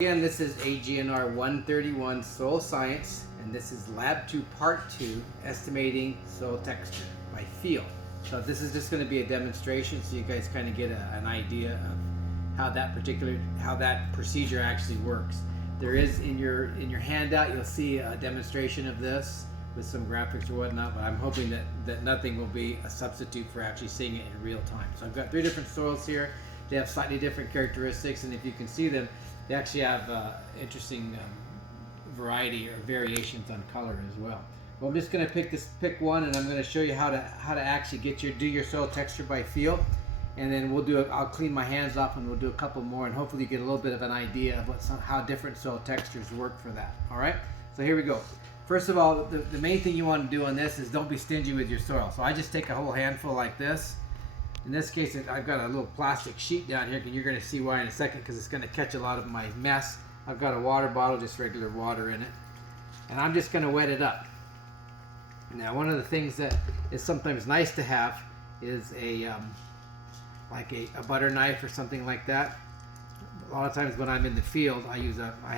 Again, this is AGNR 131 Soil Science, and this is Lab 2 Part 2, Estimating Soil Texture by Feel. So this is just going to be a demonstration so you guys kind of get an idea of how that procedure actually works. There is in your handout, you'll see a demonstration of this with some graphics or whatnot, but I'm hoping that nothing will be a substitute for actually seeing it in real time. So I've got 3 different soils here. They have slightly different characteristics, and if you can see them, they actually have interesting variety or variations on color as well. Well, I'm just going to pick one, and I'm going to show you how to actually do your soil texture by feel, and then I'll clean my hands off, and we'll do a couple more, and hopefully you get a little bit of an idea of how different soil textures work for that. All right, so here we go. First of all, the main thing you want to do on this is don't be stingy with your soil. So I just take a whole handful like this. In this case, I've got a little plastic sheet down here, and you're going to see why in a second, because it's going to catch a lot of my mess. I've got a water bottle, just regular water in it, and I'm just going to wet it up. Now, one of the things that is sometimes nice to have is like a butter knife or something like that. A lot of times when I'm in the field, I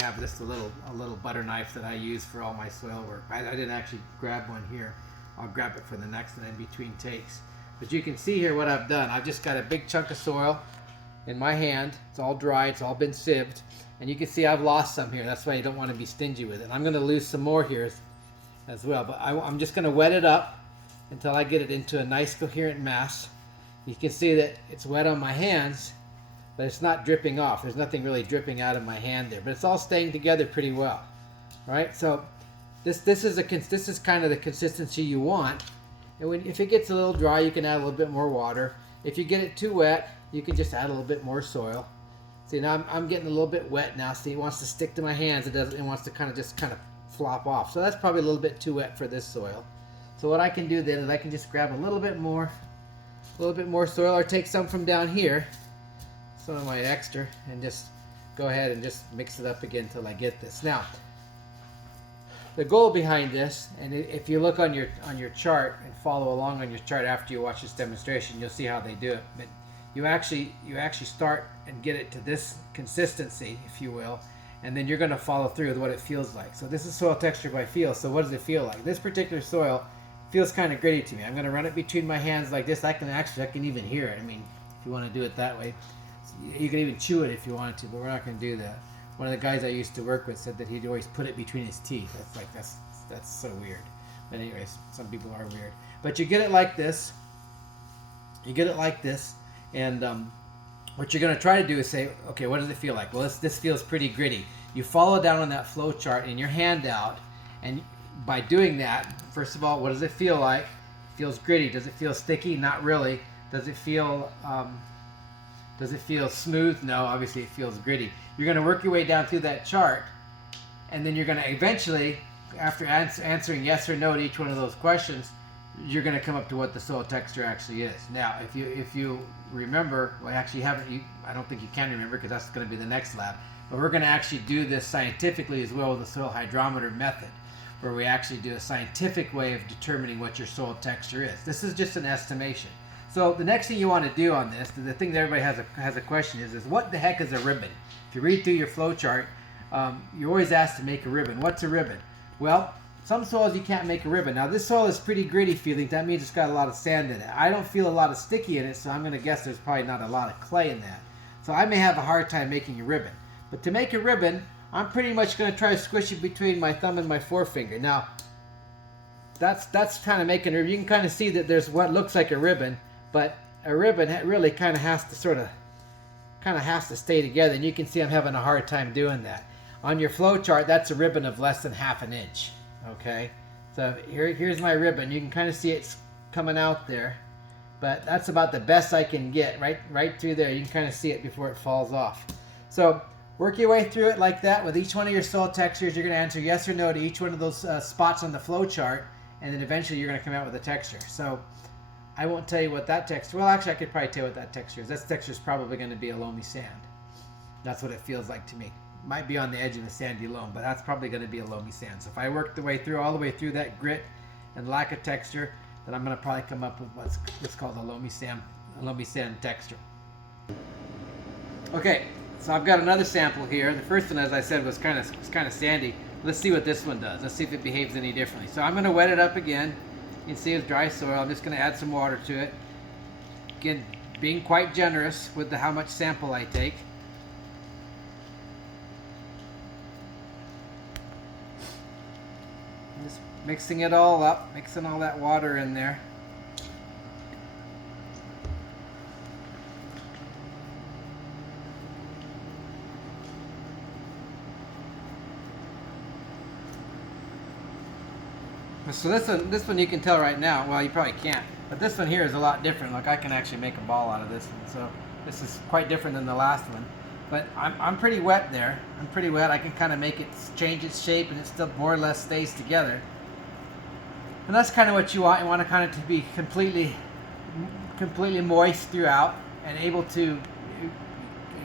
have just a little butter knife that I use for all my soil work. I didn't actually grab one here. I'll grab it for the next one in between takes. But you can see here what I've done. I've just got a big chunk of soil in my hand. It's all dry. It's all been sieved. And you can see I've lost some here. That's why you don't want to be stingy with it. I'm going to lose some more here as well. But I'm just going to wet it up until I get it into a nice coherent mass. You can see that it's wet on my hands, but it's not dripping off. There's nothing really dripping out of my hand there. But it's all staying together pretty well. All right, so this is kind of the consistency you want. And if it gets a little dry, you can add a little bit more water. If you get it too wet, you can just add a little bit more soil. See, now I'm getting a little bit wet now. See, it wants to stick to my hands. It wants to kind of flop off. So that's probably a little bit too wet for this soil. So what I can do then is I can just grab a little bit more soil, or take some from down here, some of my extra, and just go ahead and just mix it up again until I get this. Now, the goal behind this, and if you look on your chart and follow along on your chart after you watch this demonstration, you'll see how they do it. But you actually start and get it to this consistency, if you will, and then you're going to follow through with what it feels like. So this is soil texture by feel. So what does it feel like? This particular soil feels kind of gritty to me. I'm going to run it between my hands like this. I can even hear it. I mean, if you want to do it that way, you can even chew it if you wanted to, but we're not going to do that. One of the guys I used to work with said that he'd always put it between his teeth. That's so weird. But anyways, some people are weird. But you get it like this. And what you're going to try to do is say, okay, what does it feel like? Well, this feels pretty gritty. You follow down on that flow chart in your handout, and by doing that, first of all, what does it feel like? It feels gritty. Does it feel sticky? Not really. Does it feel smooth? No, obviously it feels gritty. You're going to work your way down through that chart, and then you're going to eventually, after answering yes or no to each one of those questions, you're going to come up to what the soil texture actually is. Now, if you remember, well, actually I don't think you can remember, because that's going to be the next lab, but we're going to actually do this scientifically as well with the soil hydrometer method, where we actually do a scientific way of determining what your soil texture is. This is just an estimation. So the next thing you want to do on this, the thing that everybody has a question is what the heck is a ribbon? If you read through your flow chart, you're always asked to make a ribbon. What's a ribbon? Well, some soils you can't make a ribbon. Now this soil is pretty gritty feeling. That means it's got a lot of sand in it. I don't feel a lot of sticky in it, so I'm going to guess there's probably not a lot of clay in that. So I may have a hard time making a ribbon. But to make a ribbon, I'm pretty much going to try to squish it between my thumb and my forefinger. Now, that's kind of making a ribbon. You can kind of see that there's what looks like a ribbon, but a ribbon really kind of has to stay together, and you can see I'm having a hard time doing that. On your flow chart, that's a ribbon of less than ½ an inch. Okay, so here's my ribbon. You can kind of see it's coming out there, but that's about the best I can get right through there. You can kind of see it before it falls off. So work your way through it like that with each one of your soil textures. You're going to answer yes or no to each one of those spots on the flow chart, and then eventually you're going to come out with a texture. So I won't tell you what that texture, well, actually I could probably tell you what that texture is. That texture is probably going to be a loamy sand. That's what it feels like to me. Might be on the edge of a sandy loam, but that's probably going to be a loamy sand. So if I work all the way through that grit and lack of texture, then I'm going to probably come up with what's called a loamy sand texture. Okay, So I've got another sample here. The first one, as I said, was kind of sandy. Let's see what this one does. Let's see if it behaves any differently. So I'm going to wet it up again. You can see it's dry soil. I'm just going to add some water to it. Again, being quite generous with how much sample I take. Just mixing it all up, mixing all that water in there. So this one you can tell right now, well, you probably can't, but this one here is a lot different. Look, I can actually make a ball out of this one. So this is quite different than the last one. But I'm pretty wet there. I'm pretty wet. I can kind of make it change its shape and it still more or less stays together. And that's kind of what you want. You want to kind of to be completely moist throughout and able to,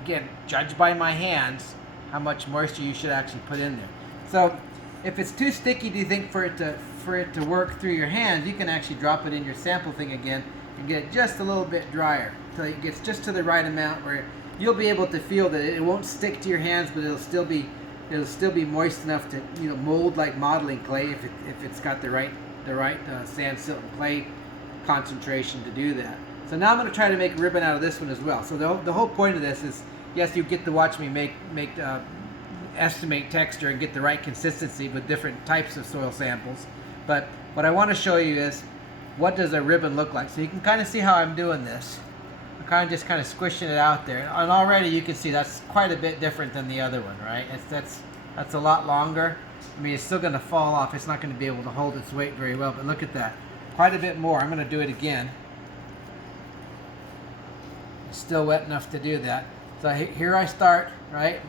again, judge by my hands how much moisture you should actually put in there. So if it's too sticky, do you think for it to work through your hands, you can actually drop it in your sample thing again and get it just a little bit drier until it gets just to the right amount where you'll be able to feel that it won't stick to your hands, but it'll still be moist enough to, you know, mold like modeling clay if it's got the right sand, silt, and clay concentration to do that. So now I'm going to try to make a ribbon out of this one as well. So the whole point of this is, yes, you get to watch me estimate texture and get the right consistency with different types of soil samples. But what I want to show you is what does a ribbon look like. So you can kind of see how I'm doing this. I'm kind of squishing it out there, and already you can see that's quite a bit different than the other one, right? That's a lot longer. I mean, it's still going to fall off. It's not going to be able to hold its weight very well, but look at that. Quite a bit more. I'm going to do it again. It's still wet enough to do that. So here I start, right?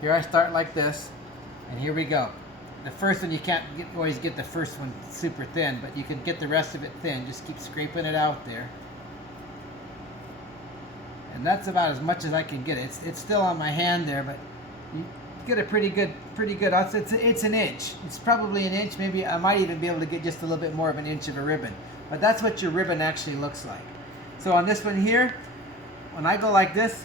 Here I start like this, and here we go. The first one, you can't always get the first one super thin, but you can get the rest of it thin. Just keep scraping it out there. And that's about as much as I can get it. It's still on my hand there, but you get a pretty good. It's an inch. It's probably an inch. Maybe I might even be able to get just a little bit more of an inch of a ribbon. But that's what your ribbon actually looks like. So on this one here, when I go like this,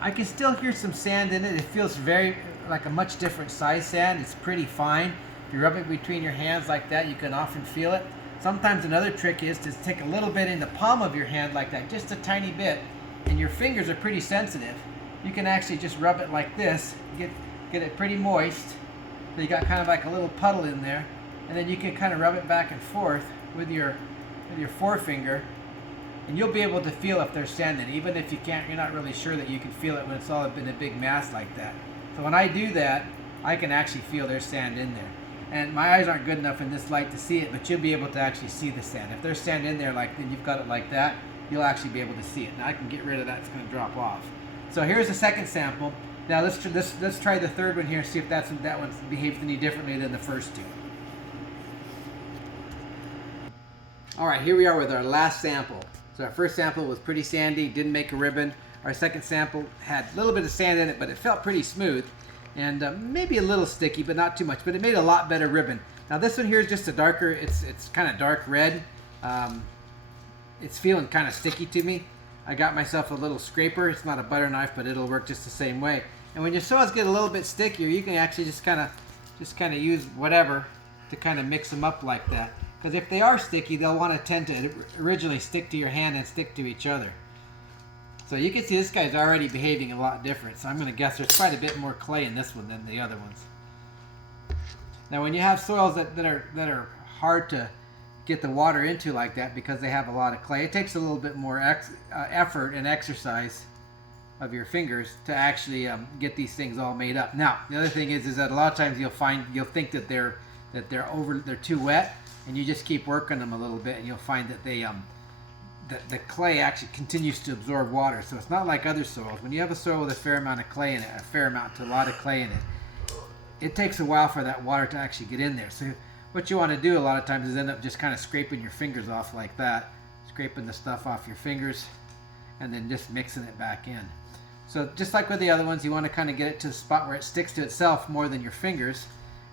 I can still hear some sand in it. It feels very like a much different size sand. It's pretty fine. If you rub it between your hands like that, you can often feel it. Sometimes another trick is to take a little bit in the palm of your hand like that, just a tiny bit, and your fingers are pretty sensitive. You can actually just rub it like this, get it pretty moist. So you got kind of like a little puddle in there, and then you can kind of rub it back and forth with your forefinger, and you'll be able to feel if there's sand in it. Even if you can't, you're not really sure that you can feel it when it's all in a big mass like that. So when I do that, I can actually feel there's sand in there. And my eyes aren't good enough in this light to see it, but you'll be able to actually see the sand. If there's sand in there, then you've got it like that, you'll actually be able to see it. Now I can get rid of that, it's going to drop off. So here's the second sample. Now let's try the third one here and see if that one behaves any differently than the first two. All right, here we are with our last sample. So our first sample was pretty sandy, didn't make a ribbon. Our second sample had a little bit of sand in it, but it felt pretty smooth. And maybe a little sticky, but not too much. But it made a lot better ribbon. Now this one here is just a darker, it's kind of dark red. It's feeling kind of sticky to me. I got myself a little scraper. It's not a butter knife, but it'll work just the same way. And when your soils get a little bit stickier, you can actually just kind of use whatever to kind of mix them up like that. Because if they are sticky, they'll want to tend to originally stick to your hand and stick to each other. So you can see this guy's already behaving a lot different. So I'm going to guess there's quite a bit more clay in this one than the other ones. Now when you have soils that are hard to get the water into like that because they have a lot of clay, it takes a little bit more effort and exercise of your fingers to actually get these things all made up. Now the other thing is that a lot of times you'll think that they're too wet, and you just keep working them a little bit, and you'll find that the clay actually continues to absorb water. So it's not like other soils. When you have a soil with a fair amount of clay in it, a lot of clay in it, it takes a while for that water to actually get in there. So what you want to do a lot of times is end up just kind of scraping your fingers off like that, scraping the stuff off your fingers, and then just mixing it back in. So just like with the other ones, you want to kind of get it to the spot where it sticks to itself more than your fingers,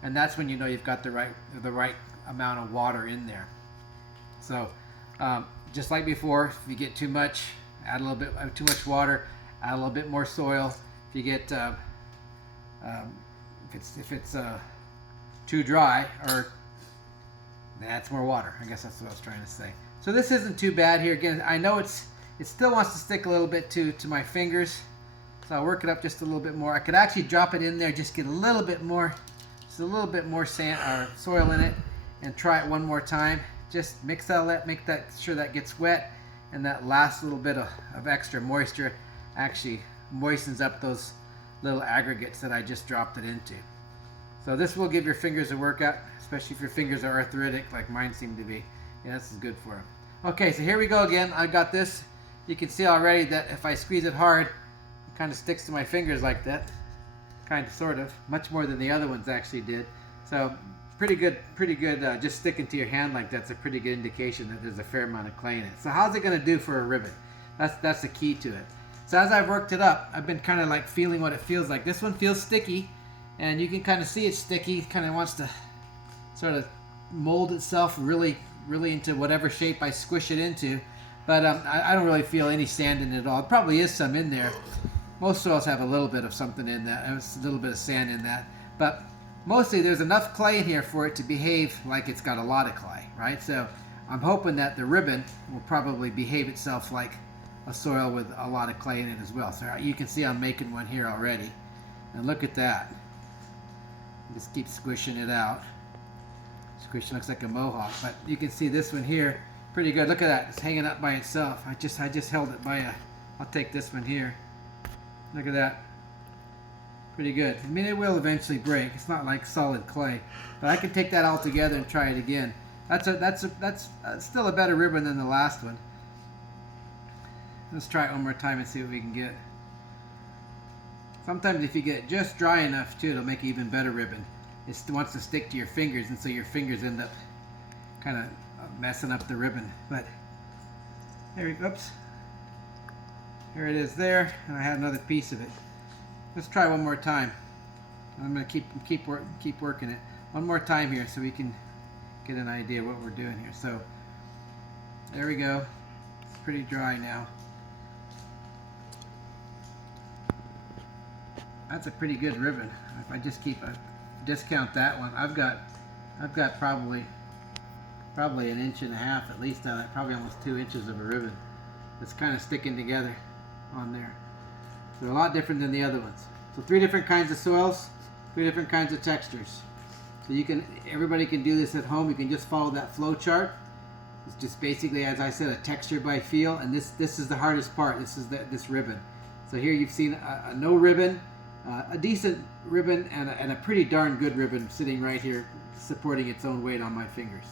and that's when you know you've got the right amount of water in there. So just like before, if you get too much, add a little bit too much water, add a little bit more soil. If if you get if it's too dry, or that's more water. I guess that's what I was trying to say. So this isn't too bad here. Again, I know it still wants to stick a little bit to my fingers, so I'll work it up just a little bit more. I could actually drop it in there, just get a little bit more, just a little bit more sand or soil in it, and try it one more time. Just mix that, make that sure that gets wet, and that last little bit of extra moisture actually moistens up those little aggregates that I just dropped it into. So this will give your fingers a workout, especially if your fingers are arthritic like mine seem to be. Yeah, this is good for them. Okay, so here we go again. I got this. You can see already that if I squeeze it hard, it kind of sticks to my fingers like that. Kind of, sort of. Much more than the other ones actually did. So pretty good. Just sticking to your hand like that's a pretty good indication that there's a fair amount of clay in it. So how's it going to do for a ribbon? That's the key to it. So as I've worked it up, I've been kind of like feeling what it feels like. This one feels sticky, and you can kind of see it's sticky. It kind of wants to sort of mold itself really into whatever shape I squish it into. But I don't really feel any sand in it at all. It probably is some in there. Most soils have a little bit of something in that. There's a little bit of sand in that. But mostly there's enough clay in here for it to behave like it's got a lot of clay, right? So I'm hoping that the ribbon will probably behave itself like a soil with a lot of clay in it as well. So you can see I'm making one here already. And look at that. Just keep squishing it out. Squishing looks like a mohawk, but you can see this one here pretty good. Look at that, it's hanging up by itself. I just held it by I'll take this one here. Look at that, pretty good. I mean, it will eventually break. It's not like solid clay, but I can take that all together and try it again. That's still a better ribbon than the last one. Let's try it one more time and see what we can get. Sometimes if you get it just dry enough too, it'll make an even better ribbon. It wants to stick to your fingers, and so your fingers end up kind of messing up the ribbon. But there we go. Oops. Here it is there, and I had another piece of it. Let's try one more time. I'm going to keep working it one more time here so we can get an idea what we're doing here. So there we go. It's pretty dry now. That's a pretty good ribbon. If I just discount that one, I've got probably 1.5 inches at least on it, probably almost 2 inches of a ribbon that's kind of sticking together on there. So a lot different than the other ones. So 3 different kinds of soils, 3 different kinds of textures. So everybody can do this at home. You can just follow that flow chart. It's just basically, as I said, a texture by feel, and this is the hardest part. This is this ribbon. So here you've seen a no ribbon, a decent ribbon, and a pretty darn good ribbon sitting right here, supporting its own weight on my fingers.